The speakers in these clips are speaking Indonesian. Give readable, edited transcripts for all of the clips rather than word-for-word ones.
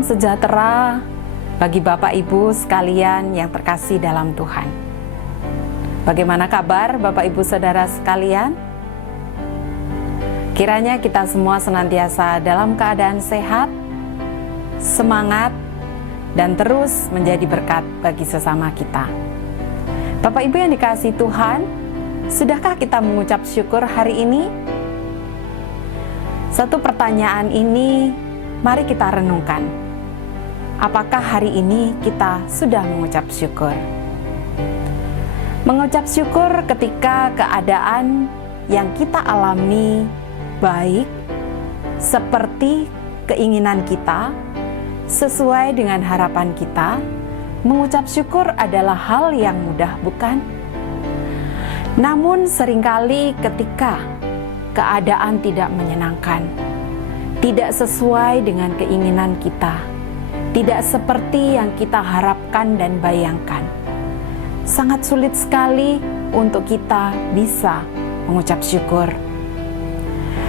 Salam sejahtera bagi Bapak Ibu sekalian yang terkasih dalam Tuhan. Bagaimana kabar Bapak Ibu Saudara sekalian? Kiranya kita semua senantiasa dalam keadaan sehat, semangat, dan terus menjadi berkat bagi sesama kita. Bapak Ibu yang dikasihi Tuhan, sudahkah kita mengucap syukur hari ini? Satu pertanyaan ini mari kita renungkan. Apakah hari ini kita sudah mengucap syukur? Mengucap syukur ketika keadaan yang kita alami baik, seperti keinginan kita, sesuai dengan harapan kita. Mengucap syukur adalah hal yang mudah, bukan? Namun seringkali ketika keadaan tidak menyenangkan, tidak sesuai dengan keinginan kita, tidak seperti yang kita harapkan dan bayangkan, sangat sulit sekali untuk kita bisa mengucap syukur.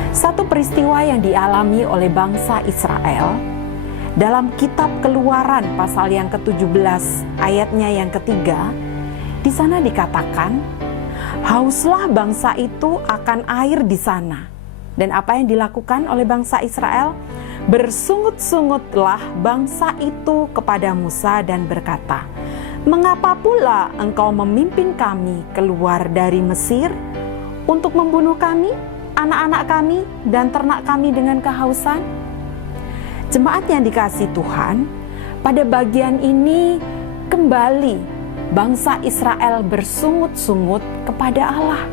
Satu peristiwa yang dialami oleh bangsa Israel dalam kitab Keluaran pasal yang ke-17 ayatnya yang ketiga, di sana dikatakan, hauslah bangsa itu akan air di sana. Dan apa yang dilakukan oleh bangsa Israel? Bersungut-sungutlah bangsa itu kepada Musa dan berkata, mengapa pula engkau memimpin kami keluar dari Mesir untuk membunuh kami, anak-anak kami, dan ternak kami dengan kehausan? Jemaat yang dikasihi Tuhan, pada bagian ini kembali bangsa Israel bersungut-sungut kepada Allah.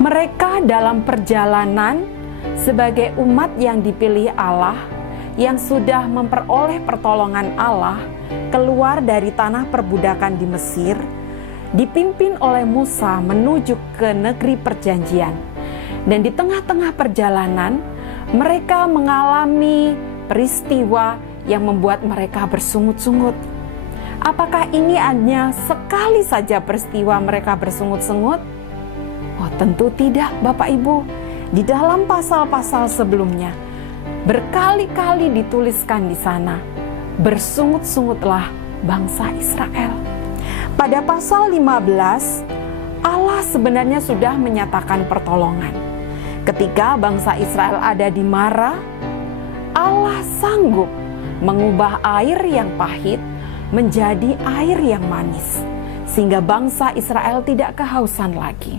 Mereka dalam perjalanan sebagai umat yang dipilih Allah, yang sudah memperoleh pertolongan Allah keluar dari tanah perbudakan di Mesir, dipimpin oleh Musa menuju ke negeri perjanjian. Dan di tengah-tengah perjalanan, mereka mengalami peristiwa yang membuat mereka bersungut-sungut. Apakah ini hanya sekali saja peristiwa mereka bersungut-sungut? Oh, tentu tidak, Bapak Ibu. Di dalam pasal-pasal sebelumnya, berkali-kali dituliskan di sana, bersungut-sungutlah bangsa Israel. Pada pasal 15, Allah sebenarnya sudah menyatakan pertolongan. Ketika bangsa Israel ada di Mara, Allah sanggup mengubah air yang pahit menjadi air yang manis, sehingga bangsa Israel tidak kehausan lagi.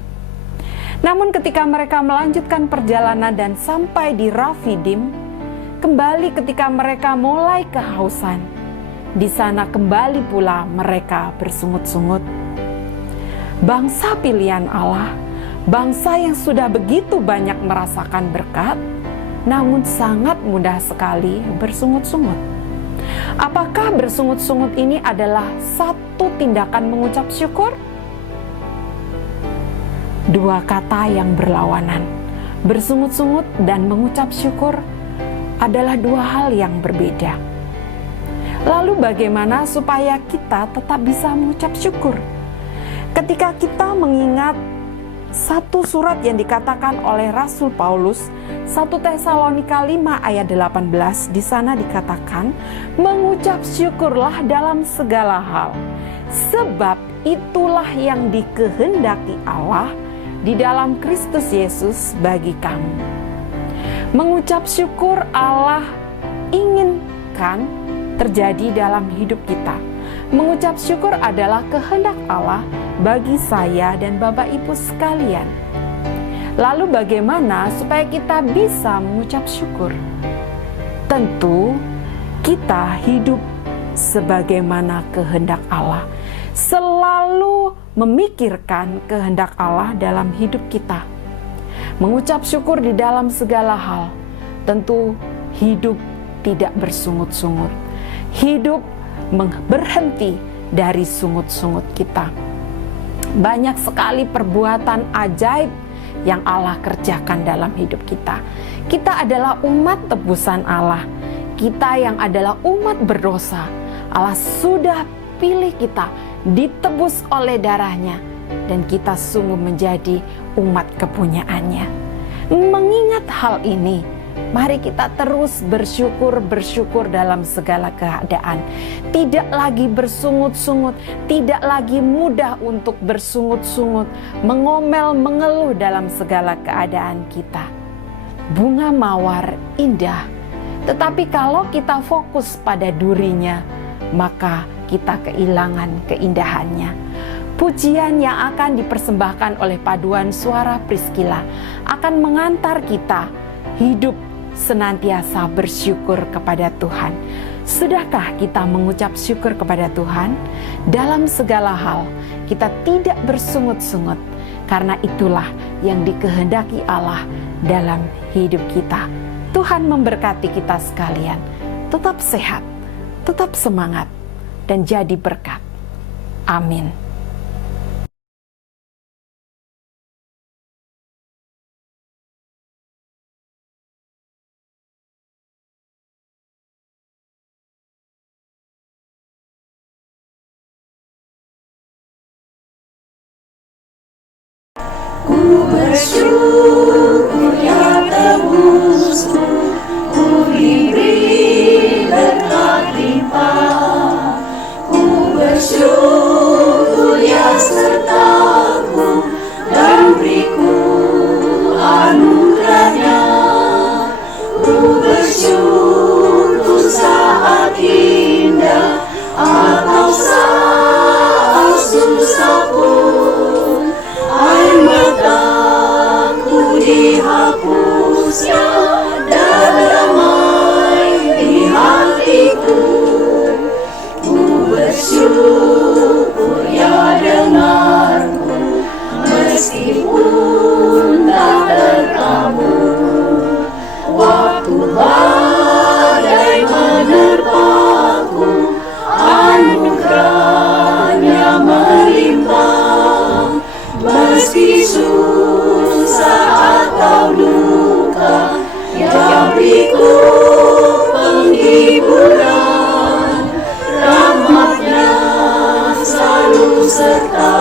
Namun ketika mereka melanjutkan perjalanan dan sampai di Rafidim, kembali ketika mereka mulai kehausan, di sana kembali pula mereka bersungut-sungut. Bangsa pilihan Allah, bangsa yang sudah begitu banyak merasakan berkat, namun sangat mudah sekali bersungut-sungut. Apakah bersungut-sungut ini adalah satu tindakan mengucap syukur? Dua kata yang berlawanan. Bersungut-sungut dan mengucap syukur adalah dua hal yang berbeda. Lalu bagaimana supaya kita tetap bisa mengucap syukur? Ketika kita mengingat satu surat yang dikatakan oleh Rasul Paulus, 1 Tesalonika 5 ayat 18, di sana dikatakan, mengucap syukurlah dalam segala hal, sebab itulah yang dikehendaki Allah di dalam Kristus Yesus bagi kamu. Mengucap syukur Allah inginkan terjadi dalam hidup kita. Mengucap syukur adalah kehendak Allah bagi saya dan Bapak Ibu sekalian. Lalu bagaimana supaya kita bisa mengucap syukur? Tentu kita hidup sebagaimana kehendak Allah. Selalu memikirkan kehendak Allah dalam hidup kita. Mengucap syukur di dalam segala hal. Tentu hidup tidak bersungut-sungut. Hidup berhenti dari sungut-sungut kita. Banyak sekali perbuatan ajaib yang Allah kerjakan dalam hidup kita. Kita adalah umat tebusan Allah. Kita yang adalah umat berdosa, Allah sudah pilih kita, ditebus oleh darahnya, dan kita sungguh menjadi umat kepunyaannya. Mengingat hal ini, Mari kita terus bersyukur dalam segala keadaan. Tidak lagi bersungut-sungut, tidak lagi mudah untuk bersungut-sungut, mengomel, mengeluh dalam segala keadaan kita. Bunga mawar indah, tetapi kalau kita fokus pada durinya, maka kita kehilangan keindahannya. Pujian yang akan dipersembahkan oleh paduan suara Priscilla akan mengantar kita hidup senantiasa bersyukur kepada Tuhan. Sudahkah kita mengucap syukur kepada Tuhan? Dalam segala hal, kita tidak bersungut-sungut, karena itulah yang dikehendaki Allah dalam hidup kita. Tuhan memberkati kita sekalian. Tetap sehat, tetap semangat, dan jadi berkat. Amin. Ku bersyukur ya tebusku, ku diberi berkat limpah. Ku bersyukur ya sertaku dan beriku anugerahnya. Ku bersyukur saat indah atau saat susah pun, air mataku dihapusnya dan damai di hatiku. Ku bersyukur ya dengarku, meskipun tak terkabul. Waktu badai menerpaku, anugerahnya melimpah. Meski susah atau duka, yang beriku penghiburan, rahmatnya selalu serta